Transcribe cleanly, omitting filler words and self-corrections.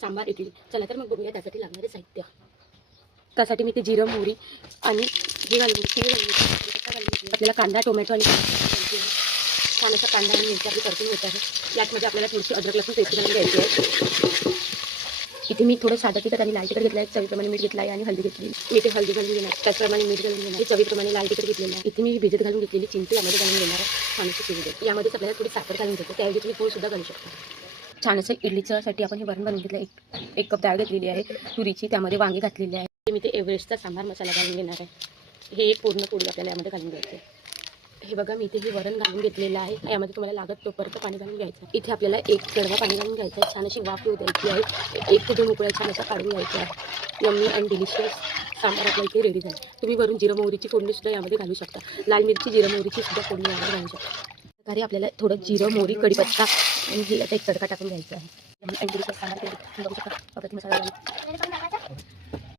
सांबार इडली. चला तर मग बघूया त्यासाठी लागणारे साहित्य. त्यासाठी मी ते जिरं, मोहरी आणि हे घालून आपल्याला कांदा, टोमॅटो आणि छान असा कांदा आणि मिरची आपली परतून घेत आहे. याचमध्ये आपल्याला थोडीशी अद्रक लसूण पेस्ट घालून घ्यायची आहे. इथे मी थोडं साधं तिखट आणि लाल तिखट घेतलं आहे. चवीप्रमाणे मीठ घेतलं आहे आणि हळदी घेतली. मी ते हळदी घालून घेणार, त्याचप्रमाणे मीठ घालून घेणार, चवीप्रमाणे लाल तिखट घेतलेलं आहे. इथे मी भिजत घालून घेतलेली चिंच यामध्ये घालून घेणार आहे. छान अशी शिजू यामध्ये आपल्याला थोडी साखर घालून घेतो, त्याऐवजी तुम्ही गूळ सुद्धा घालू शकता. छान असं इडलीच्यासाठी आपण हे वरण बनवून घेतलं. एक कप डाळ घेतलेली आहे तुरीची, त्यामध्ये वांगी घातलेली आहे. मी ते एव्हरेस्टचा सांबार मसाला घालून घेणार आहे. हे एक पूर्ण पोळी आपल्याला यामध्ये घालून घ्यायचं आहे. हे बघा मी इथे हे वरण घालून घेतलेलं आहे. यामध्ये तुम्हाला लागत तोपर्यंत पाणी घालून घ्यायचं. इथे आपल्याला एक कडवा पाणी घालून घ्यायचं आहे. छान अशी वाफ येऊ द्यायची आहे. 1 ते 2 उकळ्या छान असा काढून घ्यायचा आहे. यम्मी अँड डिलिशियस सांबार आपल्या इथे रेडी झाला. तुम्ही वरून जिरं मोहरीची फोडणी सुद्धा यामध्ये घालू शकता. लाल मिरची, जिरं मोहरीची सुद्धा फोडणी यामध्ये घालू शकता. तरी आपल्याला थोडं जिरं, मोहरी, कढीपत्ता आणि हे आता एक तडका टाकून घ्यायचा आहे. Yummy and delicious sambar ready. बघू शकता मसाला